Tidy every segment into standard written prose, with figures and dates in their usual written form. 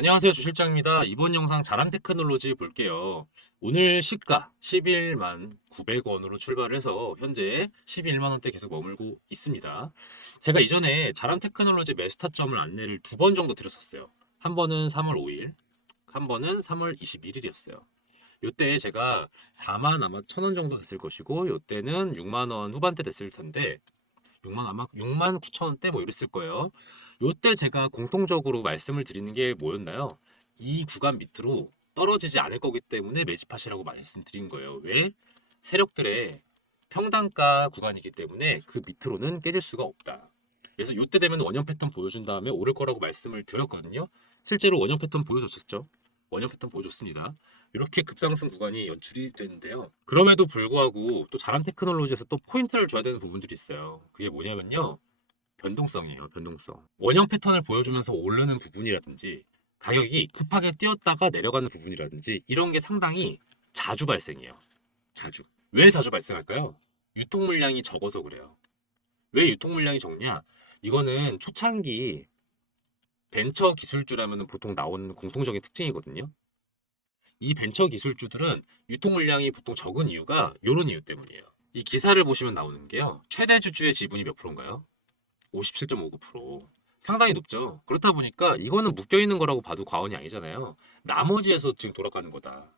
안녕하세요, 주실장입니다. 이번 영상 자랑 테크놀로지 볼게요. 오늘 시가 11만 900원으로 출발을 해서 현재 11만 원대 계속 머물고 있습니다. 제가 이전에 자랑 테크놀로지 매수타점을 안내를 두 번 정도 드렸었어요. 한 번은 3월 5일, 한 번은 3월 21일이었어요. 요때 제가 4만 아마 1,000원 정도 됐을 것이고, 요때는 6만 원 후반대 됐을 텐데, 6만 9천 원대 뭐 이랬을 거예요. 요때 제가 공통적으로 말씀을 드리는 게 뭐였나요? 이 구간 밑으로 떨어지지 않을 거기 때문에 매집하시라고 말씀드린 거예요. 왜? 세력들의 평단가 구간이기 때문에 그 밑으로는 깨질 수가 없다. 그래서 요때 되면 원형 패턴 보여준 다음에 오를 거라고 말씀을 드렸거든요. 실제로 원형 패턴 보여줬었죠. 원형 패턴 보여줬습니다. 이렇게 급상승 구간이 연출이 되는데요. 그럼에도 불구하고 또 자랑 테크놀로지에서 또 포인트를 줘야 되는 부분들이 있어요. 그게 뭐냐면요. 변동성이에요. 변동성. 원형 패턴을 보여주면서 오르는 부분이라든지 가격이 급하게 뛰었다가 내려가는 부분이라든지 이런 게 상당히 자주 발생해요. 자주. 왜 자주 발생할까요? 유통 물량이 적어서 그래요. 왜 유통 물량이 적냐? 이거는 초창기 벤처 기술주라면 보통 나오는 공통적인 특징이거든요. 이 벤처 기술주들은 유통 물량이 보통 적은 이유가 이런 이유 때문이에요. 이 기사를 보시면 나오는 게요. 최대 주주의 지분이 몇 프로인가요? 57.59%. 상당히 높죠. 그렇다 보니까 이거는 묶여 있는 거라고 봐도 과언이 아니잖아요. 나머지에서 지금 돌아가는 거다.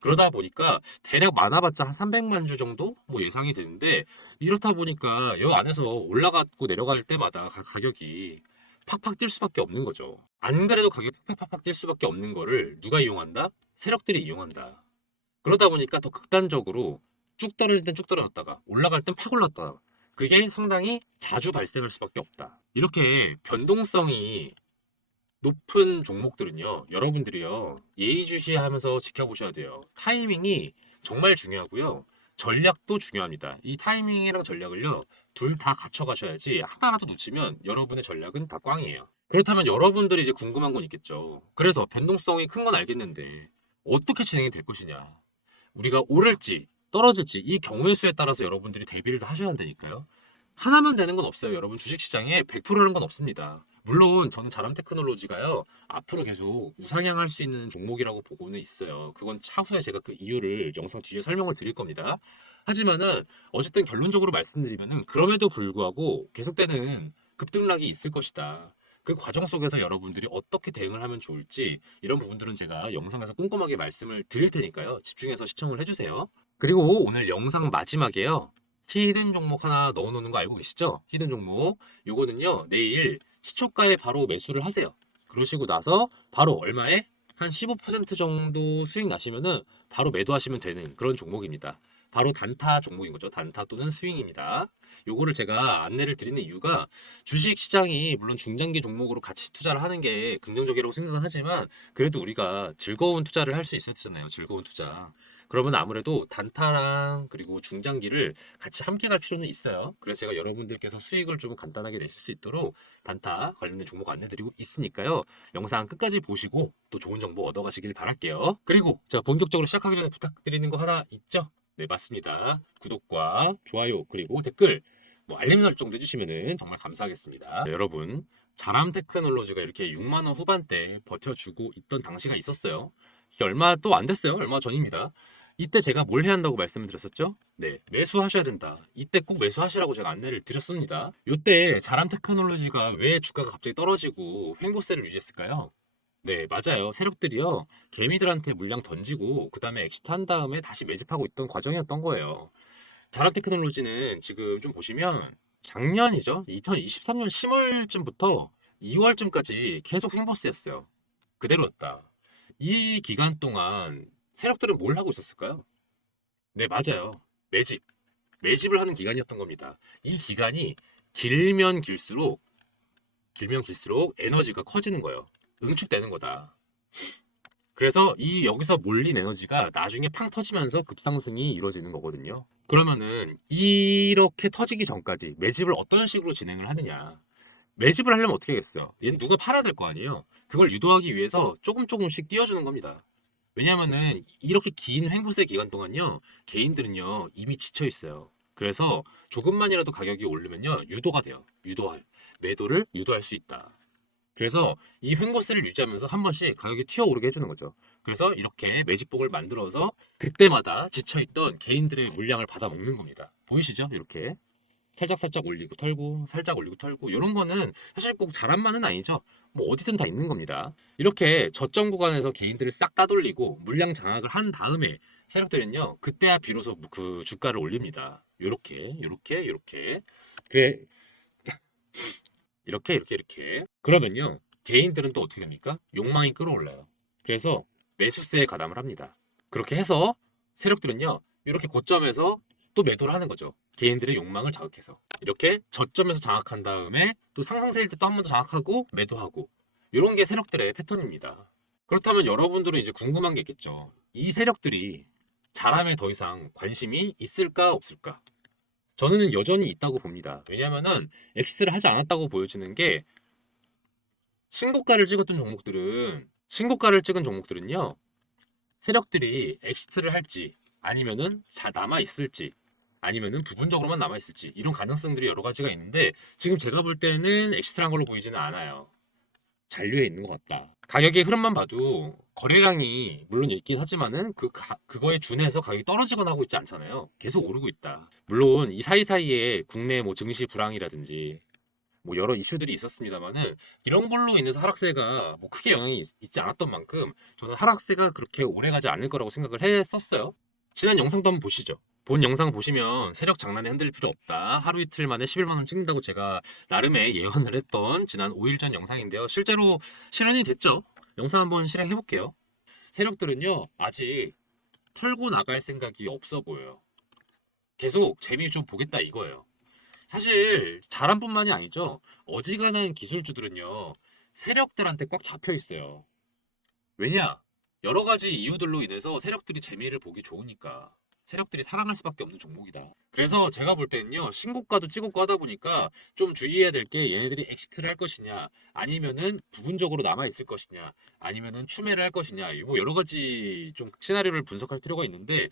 그러다 보니까 대략 많아봤자 한 300만 주 정도 뭐 예상이 되는데 이렇다 보니까 이 안에서 올라가고 내려갈 때마다 가격이 팍팍 뛸 수밖에 없는 거죠. 안 그래도 가격이 팍팍 뛸 수밖에 없는 거를 누가 이용한다? 세력들이 이용한다. 그러다 보니까 더 극단적으로 쭉 떨어질 땐 쭉 떨어졌다가 올라갈 땐 팍 올랐다가 그게 상당히 자주 발생할 수밖에 없다. 이렇게 변동성이 높은 종목들은요, 여러분들이요, 예의주시하면서 지켜보셔야 돼요. 타이밍이 정말 중요하고요. 전략도 중요합니다. 이 타이밍이랑 전략을요, 둘 다 갖춰가셔야지 하나라도 놓치면 여러분의 전략은 다 꽝이에요. 그렇다면 여러분들이 이제 궁금한 건 있겠죠. 그래서 변동성이 큰 건 알겠는데, 어떻게 진행이 될 것이냐. 우리가 오를지 떨어질지 이 경우의 수에 따라서 여러분들이 대비를 다 하셔야 한다니까요. 하나만 되는 건 없어요. 여러분 주식시장에 100%라는 건 없습니다. 물론 저는 자람 테크놀로지가요 앞으로 계속 우상향할 수 있는 종목이라고 보고는 있어요. 그건 차후에 제가 그 이유를 영상 뒤에 설명을 드릴 겁니다. 하지만은 어쨌든 결론적으로 말씀드리면은 그럼에도 불구하고 계속되는 급등락이 있을 것이다. 그 과정 속에서 여러분들이 어떻게 대응을 하면 좋을지 이런 부분들은 제가 영상에서 꼼꼼하게 말씀을 드릴 테니까요. 집중해서 시청을 해주세요. 그리고 오늘 영상 마지막에요. 히든 종목 하나 넣어놓는 거 알고 계시죠? 히든 종목. 요거는요, 내일 시초가에 바로 매수를 하세요. 그러시고 나서 바로 얼마에? 한 15% 정도 수익 나시면은 바로 매도하시면 되는 그런 종목입니다. 바로 단타 종목인 거죠. 단타 또는 스윙입니다. 요거를 제가 안내를 드리는 이유가 주식 시장이 물론 중장기 종목으로 같이 투자를 하는 게 긍정적이라고 생각은 하지만 그래도 우리가 즐거운 투자를 할 수 있어야 되잖아요. 즐거운 투자. 그러면 아무래도 단타랑 그리고 중장기를 같이 함께 갈 필요는 있어요. 그래서 제가 여러분들께서 수익을 좀 간단하게 내실 수 있도록 단타 관련된 종목 안내드리고 있으니까요. 영상 끝까지 보시고 또 좋은 정보 얻어가시길 바랄게요. 그리고 제가 본격적으로 시작하기 전에 부탁드리는 거 하나 있죠? 네, 맞습니다. 구독과 좋아요 그리고 댓글 뭐 알림 설정도 해주시면 정말 감사하겠습니다. 네, 여러분 자람 테크놀로지가 이렇게 6만 원 후반대 버텨주고 있던 당시가 있었어요. 이게 얼마 또 안 됐어요. 얼마 전입니다. 이때 제가 뭘 해야 한다고 말씀을 드렸었죠? 네, 매수하셔야 된다. 이때 꼭 매수하시라고 제가 안내를 드렸습니다. 이때 자람 테크놀로지가 왜 주가가 갑자기 떨어지고 횡보세를 유지했을까요? 네, 맞아요. 세력들이요. 개미들한테 물량 던지고 그다음에 엑시트한 다음에 다시 매집하고 있던 과정이었던 거예요. 자람 테크놀로지는 지금 좀 보시면 작년이죠. 2023년 10월쯤부터 2월쯤까지 계속 횡보세였어요. 그대로였다. 이 기간 동안 세력들은 뭘 하고 있었을까요? 네, 맞아요. 매집. 매집을 하는 기간이었던 겁니다. 이 기간이 길면 길수록, 길면 길수록 에너지가 커지는 거예요. 응축되는 거다. 그래서 이 여기서 몰린 에너지가 나중에 팡 터지면서 급상승이 이루어지는 거거든요. 그러면은 이렇게 터지기 전까지 매집을 어떤 식으로 진행을 하느냐. 매집을 하려면 어떻게 하겠어요? 얘는 누가 팔아야 될 거 아니에요. 그걸 유도하기 위해서 조금 조금씩 띄워주는 겁니다. 왜냐면은 이렇게 긴 횡보세 기간 동안요, 개인들은요 이미 지쳐 있어요. 그래서 조금만이라도 가격이 오르면요 유도가 돼요. 유도할 매도를 유도할 수 있다. 그래서 이 횡보세를 유지하면서 한 번씩 가격이 튀어오르게 해주는 거죠. 그래서 이렇게 매직복을 만들어서 그때마다 지쳐있던 개인들의 물량을 받아먹는 겁니다. 보이시죠? 이렇게 살짝살짝 올리고 털고 살짝 올리고 털고 이런 거는 사실 꼭 자란만은 아니죠. 뭐 어디든 다 있는 겁니다. 이렇게 저점 구간에서 개인들을 싹 따돌리고 물량 장악을 한 다음에 세력들은요 그때야 비로소 그 주가를 올립니다. 요렇게 그래 이렇게 그러면요 개인들은 또 어떻게 됩니까? 욕망이 끌어올라요. 그래서 매수세에 가담을 합니다. 그렇게 해서 세력들은요 이렇게 고점에서 또 매도를 하는 거죠. 개인들의 욕망을 자극해서 이렇게 저점에서 장악한 다음에 또 상승세일 때 또 한 번 더 장악하고 매도하고 이런 게 세력들의 패턴입니다. 그렇다면 여러분들은 이제 궁금한 게 있겠죠. 이 세력들이 자람에 더 이상 관심이 있을까 없을까? 저는 여전히 있다고 봅니다. 왜냐하면은 엑시트를 하지 않았다고 보여지는 게 신고가를 찍은 종목들은요 세력들이 엑시트를 할지 아니면은 남아 있을지 아니면은 부분적으로만 남아 있을지 이런 가능성들이 여러 가지가 있는데 지금 제가 볼 때는 엑시트를 한 걸로 보이지는 않아요. 잔류해 있는 것 같다. 가격의 흐름만 봐도 거래량이 물론 있긴 하지만은 그거에 준해서 가격이 떨어지거나 하고 있지 않잖아요. 계속 오르고 있다. 물론 이 사이사이에 국내 뭐 증시 불황이라든지 뭐 여러 이슈들이 있었습니다만은 이런 걸로 인해서 하락세가 뭐 크게 영향이 있지 않았던 만큼 저는 하락세가 그렇게 오래 가지 않을 거라고 생각을 했었어요. 지난 영상도 한번 보시죠. 본 영상 보시면 세력 장난에 흔들릴 필요 없다. 하루 이틀 만에 11만 원 찍는다고 제가 나름의 예언을 했던 지난 5일 전 영상인데요. 실제로 실현이 됐죠. 영상 한번 실행해 볼게요. 세력들은요 아직 털고 나갈 생각이 없어 보여요. 계속 재미 좀 보겠다 이거예요. 사실 자람뿐만이 아니죠. 어지간한 기술주들은요 세력들한테 꽉 잡혀 있어요. 왜냐? 여러 가지 이유들로 인해서 세력들이 재미를 보기 좋으니까 세력들이 사랑할 수밖에 없는 종목이다. 그래서 제가 볼 때는요 신고가도 찍었고 하다 보니까 좀 주의해야 될 게 얘네들이 엑시트를 할 것이냐 아니면은 부분적으로 남아 있을 것이냐 아니면은 추매를 할 것이냐 뭐 여러 가지 좀 시나리오를 분석할 필요가 있는데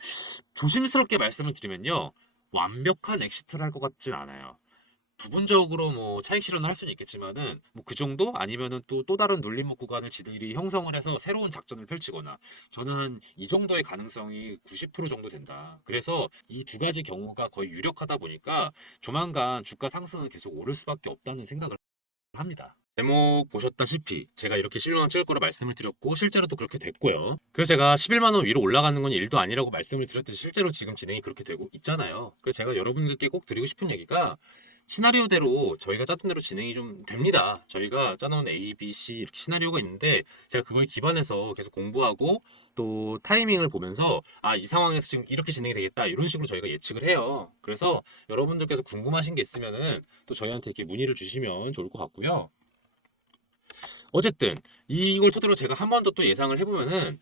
조심스럽게 말씀을 드리면요 완벽한 엑시트를 할 것 같진 않아요. 부분적으로 뭐 차익 실현을 할 수는 있겠지만은 뭐 그 정도 아니면은 또 다른 눌림목 구간을 지들이 형성을 해서 새로운 작전을 펼치거나 저는 한 이 정도의 가능성이 90% 정도 된다. 그래서 이 두 가지 경우가 거의 유력하다 보니까 조만간 주가 상승은 계속 오를 수밖에 없다는 생각을 합니다. 제목 보셨다시피 제가 이렇게 11만 원 찍을 거라 말씀을 드렸고 실제로 또 그렇게 됐고요. 그래서 제가 11만 원 위로 올라가는 건 일도 아니라고 말씀을 드렸듯이 실제로 지금 진행이 그렇게 되고 있잖아요. 그래서 제가 여러분들께 꼭 드리고 싶은 얘기가 시나리오대로 저희가 짰던 대로 진행이 좀 됩니다. 저희가 짜놓은 A, B, C 이렇게 시나리오가 있는데 제가 그거에 기반해서 계속 공부하고 또 타이밍을 보면서 아, 이 상황에서 지금 이렇게 진행이 되겠다 이런 식으로 저희가 예측을 해요. 그래서 여러분들께서 궁금하신 게 있으면은 또 저희한테 이렇게 문의를 주시면 좋을 것 같고요. 어쨌든 이걸 토대로 제가 한 번 더 또 예상을 해보면은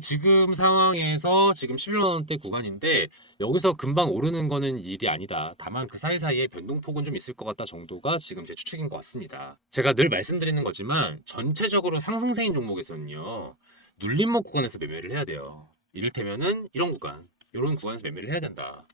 지금 상황에서 지금 11만 원대 구간인데 여기서 금방 오르는 거는 일이 아니다. 다만 그 사이사이에 변동폭은 좀 있을 것 같다 정도가 지금 제 추측인 것 같습니다. 제가 늘 말씀드리는 거지만 전체적으로 상승세인 종목에서는요 눌림목 구간에서 매매를 해야 돼요. 이를테면은 이런 구간에서 매매를 해야 된다.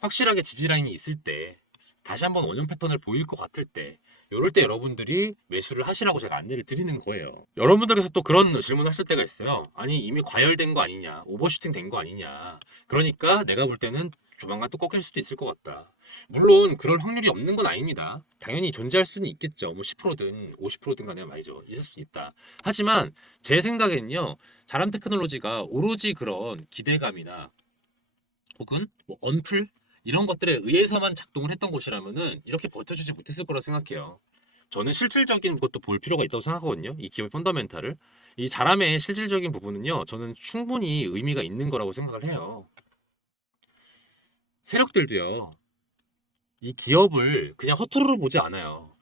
확실하게 지지라인이 있을 때 다시 한번 원형 패턴을 보일 것 같을 때 이럴 때 여러분들이 매수를 하시라고 제가 안내를 드리는 거예요. 여러분들께서 또 그런 질문을 하실 때가 있어요. 아니 이미 과열된 거 아니냐 오버슈팅 된 거 아니냐 그러니까 내가 볼 때는 조만간 또 꺾일 수도 있을 것 같다. 물론 그럴 확률이 없는 건 아닙니다. 당연히 존재할 수는 있겠죠. 뭐 10%든 50%든 간에 말이죠. 있을 수 있다. 하지만 제 생각에는요. 자람 테크놀로지가 오로지 그런 기대감이나 혹은 뭐 언플 이런 것들에 의해서만 작동을 했던 곳이라면은 이렇게 버텨주지 못했을 거라 생각해요. 저는 실질적인 것도 볼 필요가 있다고 생각하거든요. 이 기업의 펀더멘탈을. 이 자람의 실질적인 부분은요. 저는 충분히 의미가 있는 거라고 생각을 해요. 세력들도요. 이 기업을 그냥 허투루 보지 않아요.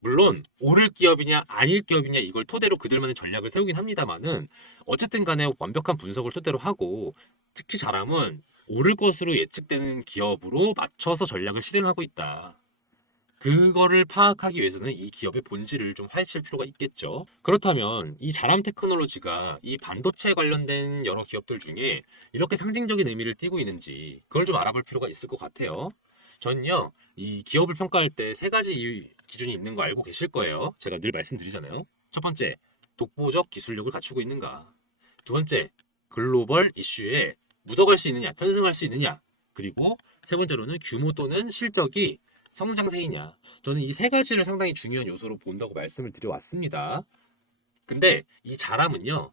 물론 오를 기업이냐 아닐 기업이냐 이걸 토대로 그들만의 전략을 세우긴 합니다만은 어쨌든 간에 완벽한 분석을 토대로 하고 특히 자람은 오를 것으로 예측되는 기업으로 맞춰서 전략을 실행하고 있다. 그거를 파악하기 위해서는 이 기업의 본질을 좀 파헤칠 필요가 있겠죠. 그렇다면 이 자람 테크놀로지가 이 반도체 관련된 여러 기업들 중에 이렇게 상징적인 의미를 띠고 있는지 그걸 좀 알아볼 필요가 있을 것 같아요. 저는요, 이 기업을 평가할 때 세 가지 기준이 있는 거 알고 계실 거예요. 제가 늘 말씀드리잖아요. 첫 번째, 독보적 기술력을 갖추고 있는가. 두 번째, 글로벌 이슈에 묻어갈 수 있느냐, 편승할 수 있느냐. 그리고 세 번째로는 규모 또는 실적이 성장세이냐. 저는 이 세 가지를 상당히 중요한 요소로 본다고 말씀을 드려왔습니다. 근데 이 자람은요,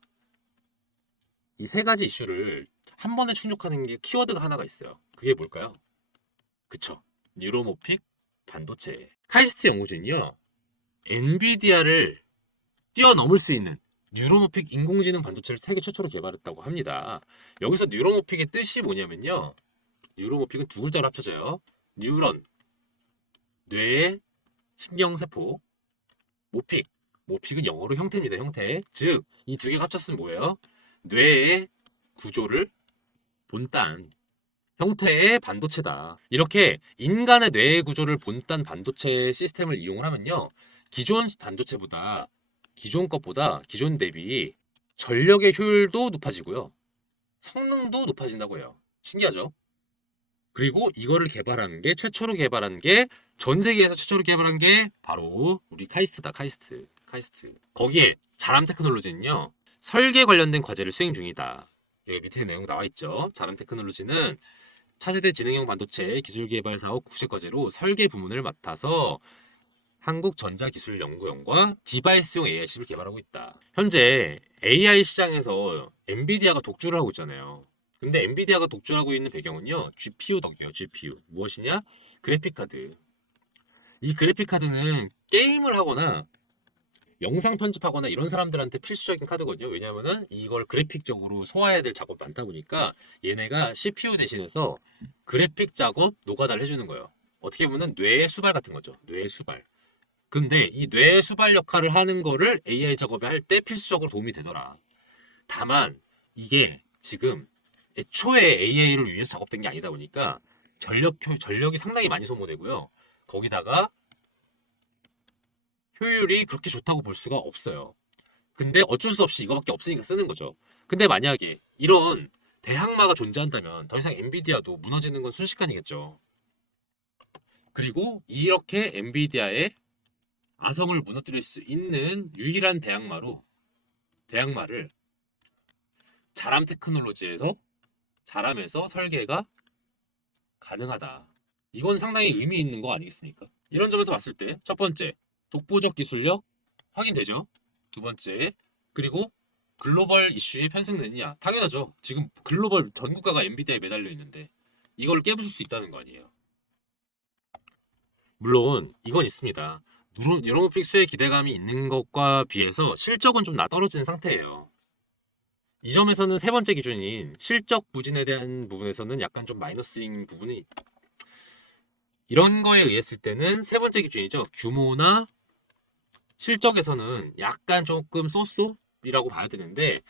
이 세 가지 이슈를 한 번에 충족하는 게 키워드가 하나가 있어요. 그게 뭘까요? 그쵸. 뉴로모픽 반도체. 카이스트 연구진이요, 엔비디아를 뛰어넘을 수 있는 뉴로모픽 인공지능 반도체를 세계 최초로 개발했다고 합니다. 여기서 뉴로모픽의 뜻이 뭐냐면요, 뉴로모픽은 두 글자로 합쳐져요. 뉴런, 뇌의 신경세포, 모픽, 모픽은 영어로 형태입니다. 형태. 즉, 이 두 개가 합쳤으면 뭐예요? 뇌의 구조를 본딴 형태의 반도체다. 이렇게 인간의 뇌의 구조를 본딴 반도체 시스템을 이용을 하면요, 기존 반도체보다, 기존 것보다, 기존 대비 전력의 효율도 높아지고요, 성능도 높아진다고 해요. 신기하죠? 그리고 이거를 개발한 게, 최초로 개발한 게, 전 세계에서 최초로 개발한 게 바로 우리 카이스트다. 카이스트. 거기에 자람 테크놀로지는요, 설계 관련된 과제를 수행 중이다. 여기 밑에 내용 나와 있죠. 자람 테크놀로지는 차세대 지능형 반도체 기술 개발 사업 국책 과제로 설계 부문을 맡아서 한국전자기술연구원과 디바이스용 AI 칩을 개발하고 있다. 현재 AI 시장에서 엔비디아가 독주를 하고 있잖아요. 근데 엔비디아가 독주하고 있는 배경은요, GPU 덕이에요. GPU. 무엇이냐? 그래픽카드. 이 그래픽카드는 게임을 하거나 영상 편집하거나 이런 사람들한테 필수적인 카드거든요. 왜냐하면은 이걸 그래픽적으로 소화해야 될 작업이 많다 보니까 얘네가 CPU 대신해서 그래픽 작업 노가다를 해주는 거예요. 어떻게 보면 뇌의 수발 같은 거죠. 뇌의 수발. 근데 이 뇌의 수발 역할을 하는 거를 AI 작업에 할 때 필수적으로 도움이 되더라. 다만 이게 지금 애초에 AI를 위해서 작업된 게 아니다 보니까 전력이 상당히 많이 소모되고요. 거기다가 효율이 그렇게 좋다고 볼 수가 없어요. 근데 어쩔 수 없이 이거밖에 없으니까 쓰는 거죠. 근데 만약에 이런 대항마가 존재한다면 더 이상 엔비디아도 무너지는 건 순식간이겠죠. 그리고 이렇게 엔비디아의 아성을 무너뜨릴 수 있는 유일한 대항마를 자람 테크놀로지에서, 자람에서 설계가 가능하다. 이건 상당히 의미 있는 거 아니겠습니까? 이런 점에서 봤을 때 첫 번째, 독보적 기술력 확인되죠. 두 번째, 그리고 글로벌 이슈에 편승되느냐? 당연하죠. 지금 글로벌 전 국가가 엔비디아에 매달려 있는데 이걸 깨부술 수 있다는 거 아니에요. 물론 이건 있습니다. 뉴로모픽스의 기대감이 있는 것과 비해서 실적은 좀 나떨어진 상태예요. 이 점에서는 세 번째 기준인 실적 부진에 대한 부분에서는 약간 좀 마이너스인 부분이, 이런 거에 의했을 때는 세 번째 기준이죠. 규모나 실적에서는 약간 조금 쏘쏘이라고 봐야 되는데,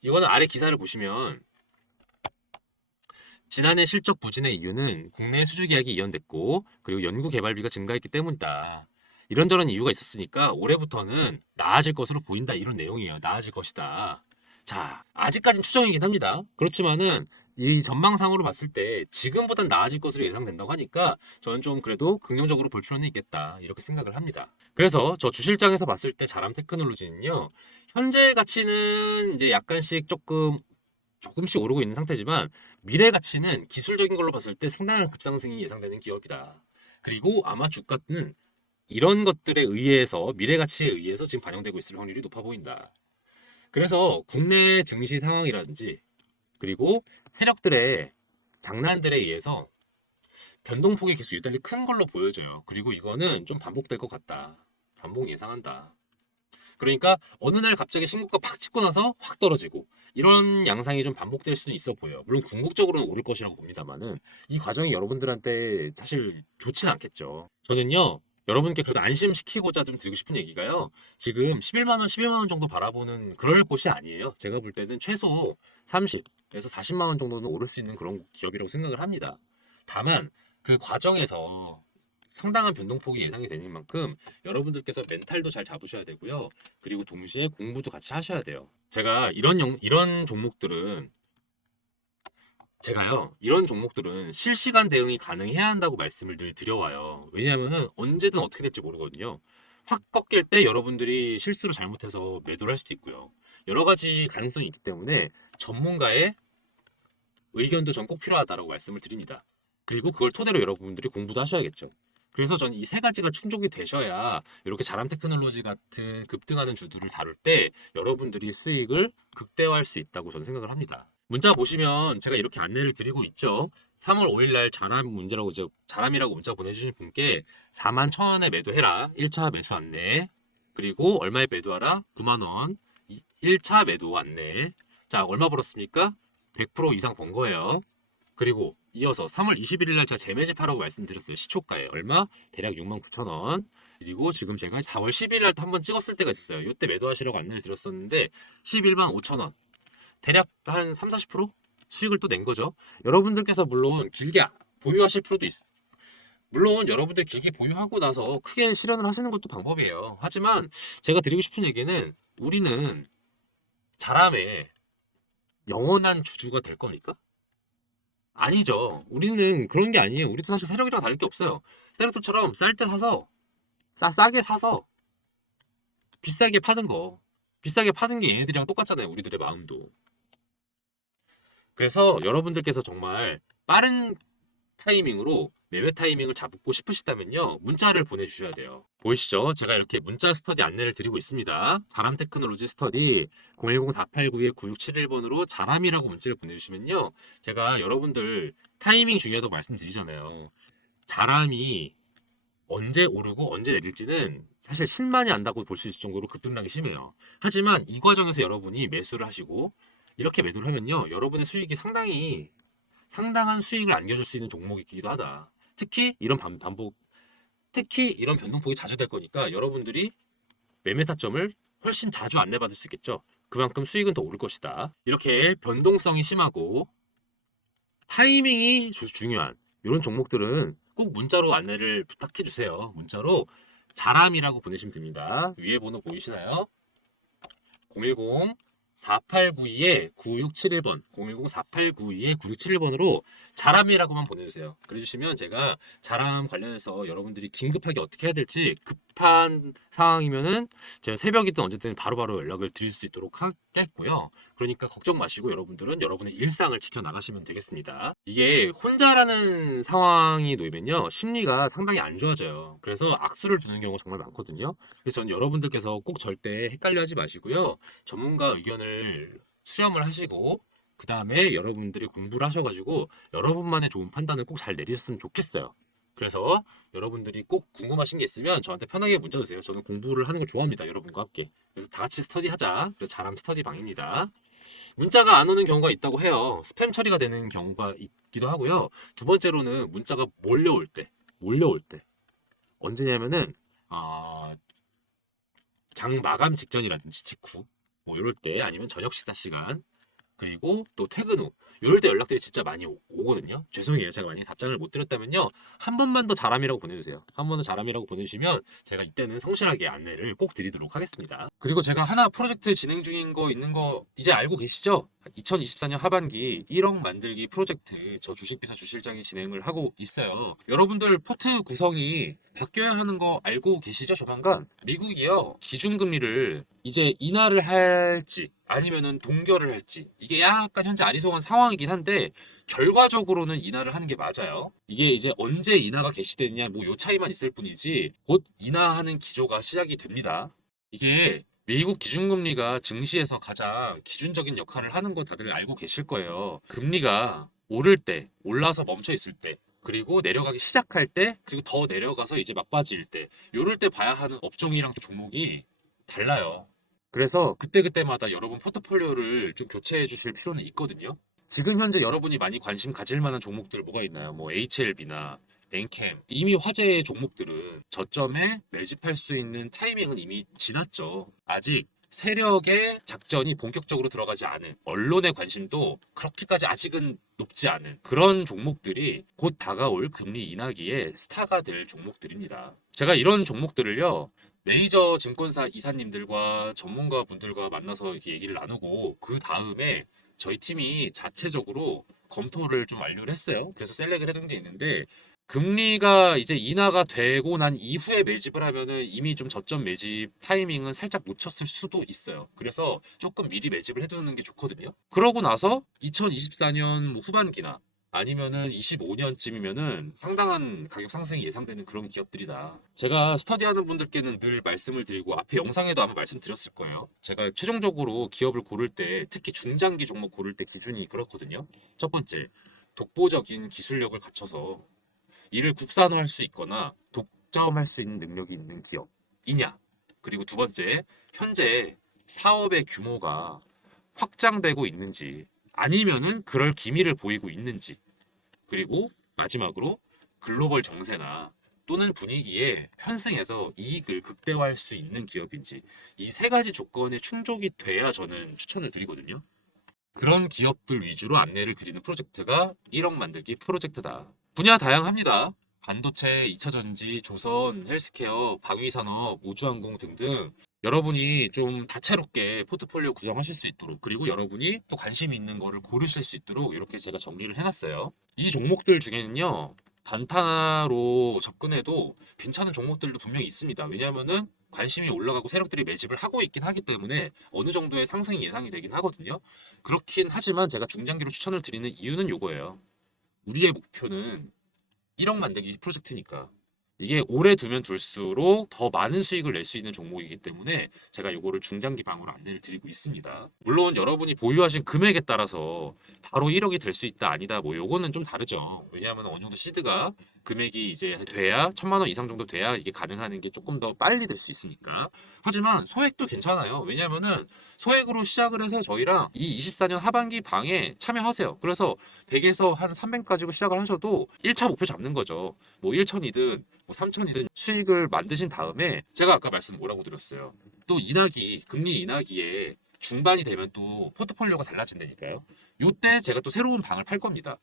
이거는 아래 기사를 보시면 지난해 실적 부진의 이유는 국내 수주 계약이 이연됐고 그리고 연구 개발비가 증가했기 때문이다. 이런저런 이유가 있었으니까 올해부터는 나아질 것으로 보인다, 이런 내용이에요. 나아질 것이다. 자, 아직까지는 추정이긴 합니다. 그렇지만은 이 전망상으로 봤을 때 지금보단 나아질 것으로 예상된다고 하니까 저는 좀 그래도 긍정적으로 볼 필요는 있겠다, 이렇게 생각을 합니다. 그래서 저 주실장에서 봤을 때 자람 테크놀로지는요, 현재 가치는 이제 약간씩 조금씩 오르고 있는 상태지만 미래 가치는 기술적인 걸로 봤을 때 상당한 급상승이 예상되는 기업이다. 그리고 아마 주가는 이런 것들에 의해서, 미래 가치에 의해서 지금 반영되고 있을 확률이 높아 보인다. 그래서 국내 증시 상황이라든지 그리고 세력들의 장난들에 의해서 변동폭이 계속 유달리 큰 걸로 보여져요. 그리고 이거는 좀 반복될 것 같다. 반복 예상한다. 그러니까 어느 날 갑자기 신고가 팍 찍고 나서 확 떨어지고 이런 양상이 좀 반복될 수는 있어 보여요. 물론 궁극적으로는 오를 것이라고 봅니다만은 이 과정이 여러분들한테 사실 좋진 않겠죠. 저는요, 여러분께 그래도 안심시키고자 좀 드리고 싶은 얘기가요, 지금 11만 원, 12만 원 정도 바라보는 그럴 곳이 아니에요. 제가 볼 때는 최소 30에서 40만 원 정도는 오를 수 있는 그런 기업이라고 생각을 합니다. 다만 그 과정에서 상당한 변동폭이 예상이 되는 만큼 여러분들께서 멘탈도 잘 잡으셔야 되고요. 그리고 동시에 공부도 같이 하셔야 돼요. 제가 이런 종목들은 제가요, 이런 종목들은 실시간 대응이 가능해야 한다고 말씀을 늘 드려와요. 왜냐하면은 언제든 어떻게 될지 모르거든요. 확 꺾일 때 여러분들이 실수를 잘못해서 매도를 할 수도 있고요. 여러 가지 가능성이 있기 때문에 전문가의 의견도 전 꼭 필요하다고 말씀을 드립니다. 그리고 그걸 토대로 여러분들이 공부도 하셔야겠죠. 그래서 전 이 세 가지가 충족이 되셔야 이렇게 자람 테크놀로지 같은 급등하는 주들을 다룰 때 여러분들이 수익을 극대화할 수 있다고 저는 생각을 합니다. 문자 보시면 제가 이렇게 안내를 드리고 있죠. 3월 5일 날 자람이라고 문자 보내주신 분께 4만 1,000원에 매도해라. 1차 매수 안내. 그리고 얼마에 매도하라? 9만 원. 1차 매도 안내. 자, 얼마 벌었습니까? 100% 이상 번 거예요. 그리고 이어서 3월 21일 날 제가 재매집하라고 말씀드렸어요. 시초가에 얼마? 대략 69,000원. 그리고 지금 제가 4월 10일 날 한번 찍었을 때가 있었어요. 이때 매도하시라고 안내를 드렸었는데 11만 5천원. 대략 한 3, 40% 수익을 또 낸 거죠. 여러분들께서 물론 길게 보유하실 필요도 있어요. 물론 여러분들 길게 보유하고 나서 크게 실현을 하시는 것도 방법이에요. 하지만 제가 드리고 싶은 얘기는 우리는 자람의 영원한 주주가 될 겁니까? 아니죠. 우리는 그런 게 아니에요. 우리도 사실 세력이랑 다를 게 없어요. 세력들처럼 쌀 때 사서 싸게 사서 비싸게 파는 거. 비싸게 파는 게 얘네들이랑 똑같잖아요. 우리들의 마음도. 그래서 여러분들께서 정말 빠른 타이밍으로 매매 타이밍을 잡고 싶으시다면요. 문자를 보내주셔야 돼요. 보이시죠? 제가 이렇게 문자 스터디 안내를 드리고 있습니다. 자람 테크놀로지 스터디 010-4892-9671번으로 자람이라고 문자를 보내주시면요. 제가 여러분들 타이밍 중요하다고 말씀드리잖아요. 자람이 언제 오르고 언제 내릴지는 사실 신만이 안다고 볼 수 있을 정도로 급등량이 심해요. 하지만 이 과정에서 여러분이 매수를 하시고 이렇게 매도를 하면요. 여러분의 수익이 상당한 수익을 안겨줄 수 있는 종목이기도 하다. 특히 이런 변동폭이 자주 될 거니까 여러분들이 매매 타점을 훨씬 자주 안내받을 수 있겠죠. 그만큼 수익은 더 오를 것이다. 이렇게 변동성이 심하고 타이밍이 중요한 이런 종목들은 꼭 문자로 안내를 부탁해 주세요. 문자로 자람이라고 보내시면 됩니다. 위에 번호 보이시나요? 010-4892-9671번 010-4892-9671번으로 자람이라고만 보내주세요. 그래주시면 제가 자람 관련해서 여러분들이 긴급하게 어떻게 해야 될지 급한 상황이면은 제가 새벽이든 언제든 바로바로 연락을 드릴 수 있도록 하겠고요. 그러니까 걱정 마시고 여러분들은 여러분의 일상을 지켜나가시면 되겠습니다. 이게 혼자라는 상황이 놓이면요. 심리가 상당히 안 좋아져요. 그래서 악수를 두는 경우가 정말 많거든요. 그래서 저는 여러분들께서 꼭 절대 헷갈려 하지 마시고요. 전문가 의견을 수렴을 하시고 그 다음에 여러분들이 공부를 하셔가지고 여러분만의 좋은 판단을 꼭 잘 내리셨으면 좋겠어요. 그래서 여러분들이 꼭 궁금하신 게 있으면 저한테 편하게 문자 주세요. 저는 공부를 하는 걸 좋아합니다. 여러분과 함께. 그래서 다 같이 스터디 하자. 그래서 자람 스터디 방입니다. 문자가 안 오는 경우가 있다고 해요. 스팸 처리가 되는 경우가 있기도 하고요. 두 번째로는 문자가 몰려올 때 언제냐면은 장 마감 직전이라든지 직후 뭐 이럴 때 아니면 저녁 식사 시간 그리고 또 퇴근 후 이럴 때 연락들이 진짜 많이 오거든요. 죄송해요. 제가 만약에 답장을 못 드렸다면요. 한 번만 더 자람이라고 보내주세요. 한 번 더 자람이라고 보내주시면 제가 이때는 성실하게 안내를 꼭 드리도록 하겠습니다. 그리고 제가 하나 프로젝트 진행 중인 거 있는 거 이제 알고 계시죠? 2024년 하반기 1억 만들기 프로젝트 저 주식비서 주실장이 진행을 하고 있어요. 여러분들 포트 구성이 바뀌어야 하는 거 알고 계시죠? 조만간 미국이요. 기준금리를 이제 인하를 할지 아니면은 동결을 할지 이게 약간 현재 아리송한 상황이긴 한데 결과적으로는 인하를 하는 게 맞아요. 이게 이제 언제 인하가 개시되느냐 뭐 요 차이만 있을 뿐이지 곧 인하하는 기조가 시작이 됩니다. 이게 미국 기준금리가 증시에서 가장 기준적인 역할을 하는 거 다들 알고 계실 거예요. 금리가 오를 때, 올라서 멈춰 있을 때, 그리고 내려가기 시작할 때, 그리고 더 내려가서 이제 막바지일 때, 요럴 때 봐야 하는 업종이랑 종목이 달라요. 그래서 그때그때마다 여러분 포트폴리오를 좀 교체해 주실 필요는 있거든요. 지금 현재 여러분이 많이 관심 가질 만한 종목들 뭐가 있나요? 뭐 HLB나 랭캠 이미 화제의 종목들은 저점에 매집할 수 있는 타이밍은 이미 지났죠. 아직 세력의 작전이 본격적으로 들어가지 않은 언론의 관심도 그렇게까지 아직은 높지 않은 그런 종목들이 곧 다가올 금리 인하기에 스타가 될 종목들입니다. 제가 이런 종목들을요. 메이저 증권사 이사님들과 전문가 분들과 만나서 이렇게 얘기를 나누고 그 다음에 저희 팀이 자체적으로 검토를 좀 완료를 했어요. 그래서 셀렉을 해둔 게 있는데 금리가 이제 인하가 되고 난 이후에 매집을 하면은 이미 좀 저점 매집 타이밍은 살짝 놓쳤을 수도 있어요. 그래서 조금 미리 매집을 해두는 게 좋거든요. 그러고 나서 2024년 후반기나 아니면은 25년쯤이면은 상당한 가격 상승이 예상되는 그런 기업들이다. 제가 스터디하는 분들께는 늘 말씀을 드리고 앞에 영상에도 아마 말씀드렸을 거예요. 제가 최종적으로 기업을 고를 때 특히 중장기 종목 고를 때 기준이 그렇거든요. 첫 번째, 독보적인 기술력을 갖춰서 이를 국산화할 수 있거나 독점할 수 있는 능력이 있는 기업이냐. 그리고 두 번째, 현재 사업의 규모가 확장되고 있는지 아니면은 그럴 기미를 보이고 있는지. 그리고 마지막으로 글로벌 정세나 또는 분위기에 편승해서 이익을 극대화할 수 있는 기업인지 이 세 가지 조건에 충족이 돼야 저는 추천을 드리거든요. 그런 기업들 위주로 안내를 드리는 프로젝트가 1억 만들기 프로젝트다. 분야 다양합니다. 반도체, 2차 전지, 조선, 헬스케어, 방위산업, 우주항공 등등 여러분이 좀 다채롭게 포트폴리오 구성하실 수 있도록 그리고 여러분이 또 관심 있는 거를 고르실 수 있도록 이렇게 제가 정리를 해놨어요. 이 종목들 중에는요. 단타로 접근해도 괜찮은 종목들도 분명히 있습니다. 왜냐하면은 관심이 올라가고 세력들이 매집을 하고 있긴 하기 때문에 어느 정도의 상승이 예상이 되긴 하거든요. 그렇긴 하지만 제가 중장기로 추천을 드리는 이유는 요거예요. 우리의 목표는 1억 만들기 프로젝트니까 이게 오래 두면 둘수록 더 많은 수익을 낼 수 있는 종목이기 때문에 제가 이거를 중장기 방으로 안내를 드리고 있습니다. 물론 여러분이 보유하신 금액에 따라서 바로 1억이 될 수 있다 아니다 뭐 요거는 좀 다르죠. 왜냐하면 어느 정도 시드가 금액이 이제 돼야 1,000만 원 이상 정도 돼야 이게 가능한 게 조금 더 빨리 될 수 있으니까. 하지만 소액도 괜찮아요. 왜냐하면은 소액으로 시작을 해서 저희랑 이 24년 하반기 방에 참여하세요. 그래서 100에서 한 300 가지고 시작을 하셔도 1차 목표 잡는 거죠. 뭐 1천이든 뭐 3천이든 수익을 만드신 다음에 제가 아까 말씀 뭐라고 드렸어요. 또 인하기, 금리 인하기에 중반이 되면 또 포트폴리오가 달라진다니까요. 요때 제가 또 새로운 방을 팔 겁니다.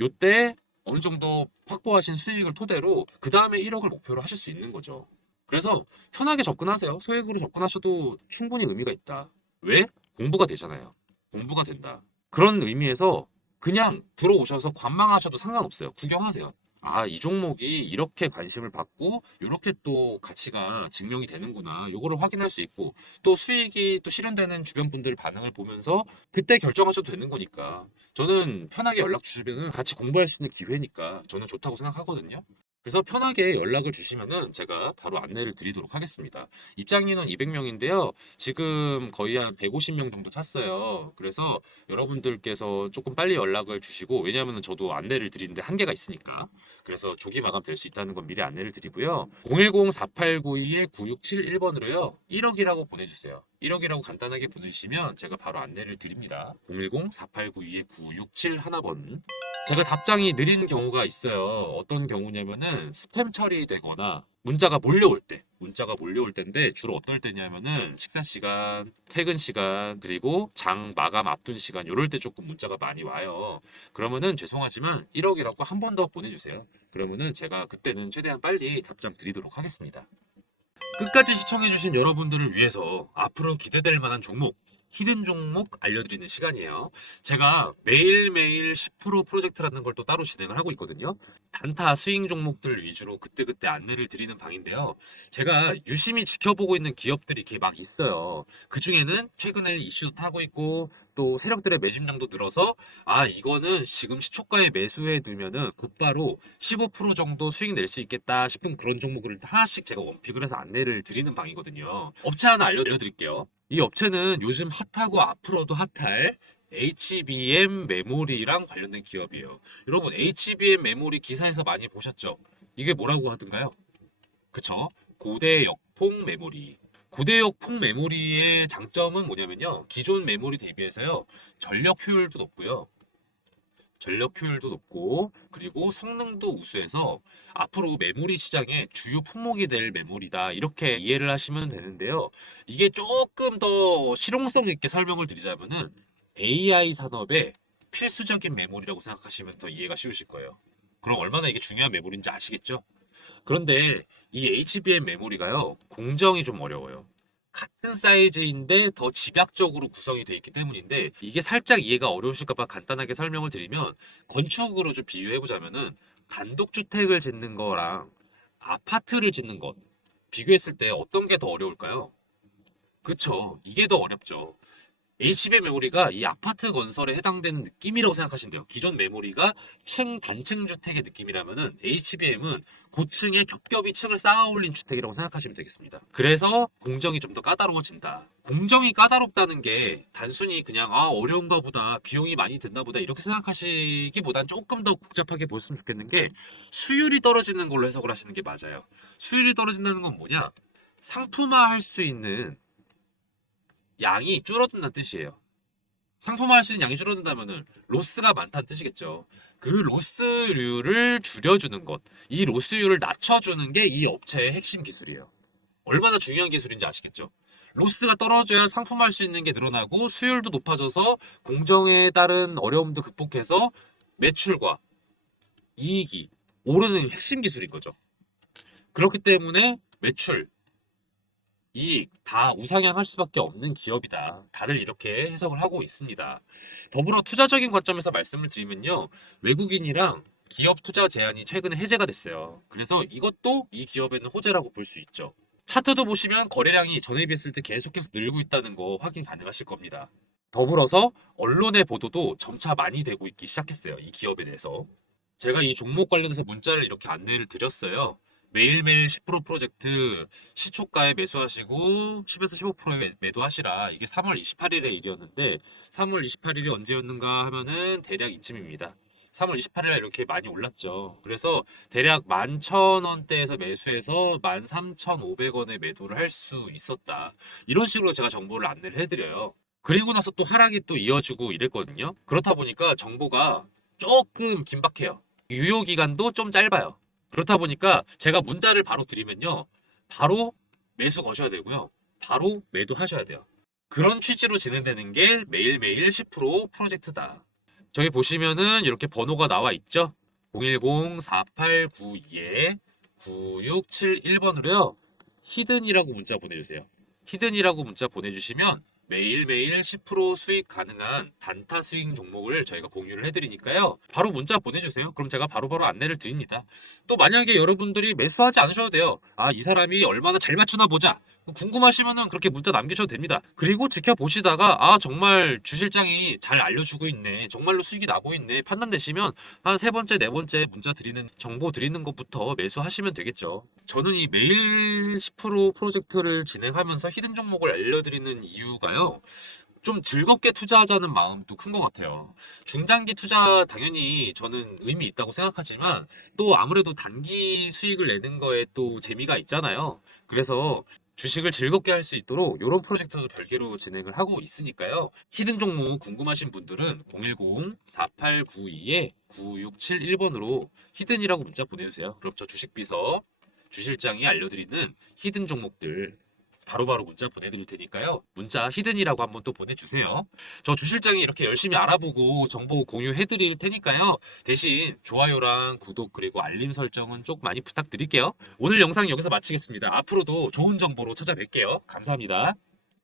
요때 어느 정도 확보하신 수익을 토대로 그 다음에 1억을 목표로 하실 수 있는 거죠. 그래서 편하게 접근하세요. 소액으로 접근하셔도 충분히 의미가 있다. 왜? 공부가 되잖아요. 공부가 된다. 그런 의미에서 그냥 들어오셔서 관망하셔도 상관없어요. 구경하세요. 아, 이 종목이 이렇게 관심을 받고 이렇게 또 가치가 증명이 되는구나. 요거를 확인할 수 있고 또 수익이 또 실현되는 주변 분들 반응을 보면서 그때 결정하셔도 되는 거니까 저는 편하게 연락 주시면 같이 공부할 수 있는 기회니까 저는 좋다고 생각하거든요. 그래서 편하게 연락을 주시면은 제가 바로 안내를 드리도록 하겠습니다. 입장 인원 200명인데요. 지금 거의 한 150명 정도 찼어요. 그래서 여러분들께서 조금 빨리 연락을 주시고 왜냐하면 저도 안내를 드리는데 한계가 있으니까 그래서 조기 마감 될 수 있다는 건 미리 안내를 드리고요. 010-4892-9671번으로요. 1억이라고 보내주세요. 1억이라고 간단하게 보내주시면 제가 바로 안내를 드립니다. 010-4892-9671번. 제가 답장이 느린 경우가 있어요. 어떤 경우냐면은 스팸 처리되거나 문자가 몰려올 때인데 주로 어떨 때냐면은 식사 시간, 퇴근 시간, 그리고 장 마감 앞둔 시간 요럴 때 조금 문자가 많이 와요. 그러면은 죄송하지만 1억이라고 한 번 더 보내주세요. 그러면은 제가 그때는 최대한 빨리 답장 드리도록 하겠습니다. 끝까지 시청해주신 여러분들을 위해서 앞으로 기대될 만한 종목, 히든 종목 알려드리는 시간이에요. 제가 매일매일 10% 프로젝트라는 걸 또 따로 진행을 하고 있거든요. 단타 스윙 종목들 위주로 그때그때 안내를 드리는 방인데요. 제가 유심히 지켜보고 있는 기업들이 이렇게 막 있어요. 그 중에는 최근에 이슈도 타고 있고 또 세력들의 매집량도 늘어서 아 이거는 지금 시초가에 매수해 두면은 곧바로 15% 정도 수익 낼 수 있겠다 싶은 그런 종목을 하나씩 제가 원픽을 해서 안내를 드리는 방이거든요. 업체 하나 알려드릴게요. 이 업체는 요즘 핫하고 앞으로도 핫할 HBM 메모리랑 관련된 기업이에요. 여러분 HBM 메모리 기사에서 많이 보셨죠? 이게 뭐라고 하던가요? 그쵸? 고대역폭 메모리. 고대역폭 메모리의 장점은 뭐냐면요. 기존 메모리 대비해서요. 전력 효율도 높고요. 전력 효율도 높고 그리고 성능도 우수해서 앞으로 메모리 시장의 주요 품목이 될 메모리다 이렇게 이해를 하시면 되는데요. 이게 조금 더 실용성 있게 설명을 드리자면은 AI 산업의 필수적인 메모리라고 생각하시면 더 이해가 쉬우실 거예요. 그럼 얼마나 이게 중요한 메모리인지 아시겠죠? 그런데 이 HBM 메모리가요 공정이 좀 어려워요. 같은 사이즈인데 더 집약적으로 구성이 되어 있기 때문인데 이게 살짝 이해가 어려우실까봐 간단하게 설명을 드리면 건축으로 좀 비유해 보자면은 단독주택을 짓는 거랑 아파트를 짓는 것 비교했을 때 어떤 게 더 어려울까요? 그쵸. 이게 더 어렵죠. HBM 메모리가 이 아파트 건설에 해당되는 느낌이라고 생각하시면 돼요. 기존 메모리가 단층 주택의 느낌이라면은 HBM은 고층에 겹겹이 층을 쌓아 올린 주택이라고 생각하시면 되겠습니다. 그래서 공정이 좀 더 까다로워진다. 공정이 까다롭다는 게 단순히 그냥 어려운가 보다, 비용이 많이 든다 보다 이렇게 생각하시기보단 조금 더 복잡하게 보셨으면 좋겠는 게 수율이 떨어지는 걸로 해석을 하시는 게 맞아요. 수율이 떨어진다는 건 뭐냐? 상품화할 수 있는 양이 줄어든다는 뜻이에요. 상품화할 수 있는 양이 줄어든다면은 로스가 많다는 뜻이겠죠. 그 로스율을 줄여주는 것, 이 로스율을 낮춰주는 게 이 업체의 핵심 기술이에요. 얼마나 중요한 기술인지 아시겠죠? 로스가 떨어져야 상품화할 수 있는 게 늘어나고 수율도 높아져서 공정에 따른 어려움도 극복해서 매출과 이익이 오르는 핵심 기술인 거죠. 그렇기 때문에 매출, 이익 다 우상향할 수밖에 없는 기업이다. 다들 이렇게 해석을 하고 있습니다. 더불어 투자적인 관점에서 말씀을 드리면요. 외국인이랑 기업 투자 제한이 최근에 해제가 됐어요. 그래서 이것도 이 기업에는 호재라고 볼 수 있죠. 차트도 보시면 거래량이 전에 비했을 때 계속해서 늘고 있다는 거 확인 가능하실 겁니다. 더불어서 언론의 보도도 점차 많이 되고 있기 시작했어요. 이 기업에 대해서. 제가 이 종목 관련해서 문자를 이렇게 안내를 드렸어요. 매일매일 10% 프로젝트 시초가에 매수하시고 10에서 15%에 매도하시라. 이게 3월 28일의 일이었는데 3월 28일이 언제였는가 하면은 대략 이쯤입니다. 3월 28일에 이렇게 많이 올랐죠. 그래서 대략 11,000원대에서 매수해서 13,500원에 매도를 할 수 있었다. 이런 식으로 제가 정보를 안내를 해드려요. 그리고 나서 또 하락이 또 이어지고 이랬거든요. 그렇다 보니까 정보가 조금 긴박해요. 유효 기간도 좀 짧아요. 그렇다 보니까 제가 문자를 바로 드리면요. 바로 매수 거셔야 되고요. 바로 매도하셔야 돼요. 그런 취지로 진행되는 게 매일매일 10% 프로젝트다. 저기 보시면은 이렇게 번호가 나와 있죠. 010-4892-9671번으로요. 히든이라고 문자 보내주세요. 히든이라고 문자 보내주시면 매일매일 10% 수익 가능한 단타 스윙 종목을 저희가 공유를 해드리니까요. 바로 문자 보내주세요. 그럼 제가 바로바로 안내를 드립니다. 또 만약에 여러분들이 매수하지 않으셔도 돼요. 이 사람이 얼마나 잘 맞추나 보자. 궁금하시면은 그렇게 문자 남기셔도 됩니다. 그리고 지켜보시다가 정말 주실장이 잘 알려주고 있네. 정말로 수익이 나고 있네. 판단되시면 한 세 번째, 네 번째 문자 드리는 정보 드리는 것부터 매수하시면 되겠죠. 저는 이 매일 10% 프로젝트를 진행하면서 히든 종목을 알려드리는 이유가요. 좀 즐겁게 투자하자는 마음도 큰 것 같아요. 중장기 투자 당연히 저는 의미 있다고 생각하지만 또 아무래도 단기 수익을 내는 거에 또 재미가 있잖아요. 그래서 주식을 즐겁게 할 수 있도록 이런 프로젝트도 별개로 진행을 하고 있으니까요. 히든 종목 궁금하신 분들은 010-4892-9671번으로 히든이라고 문자 보내주세요. 그럼 저 주식비서 주실장이 알려드리는 히든 종목들 바로바로 문자 보내드릴 테니까요. 문자 히든이라고 한번 또 보내주세요. 저 주실장이 이렇게 열심히 알아보고 정보 공유해드릴 테니까요. 대신 좋아요랑 구독 그리고 알림 설정은 좀 많이 부탁드릴게요. 오늘 영상 여기서 마치겠습니다. 앞으로도 좋은 정보로 찾아뵐게요. 감사합니다.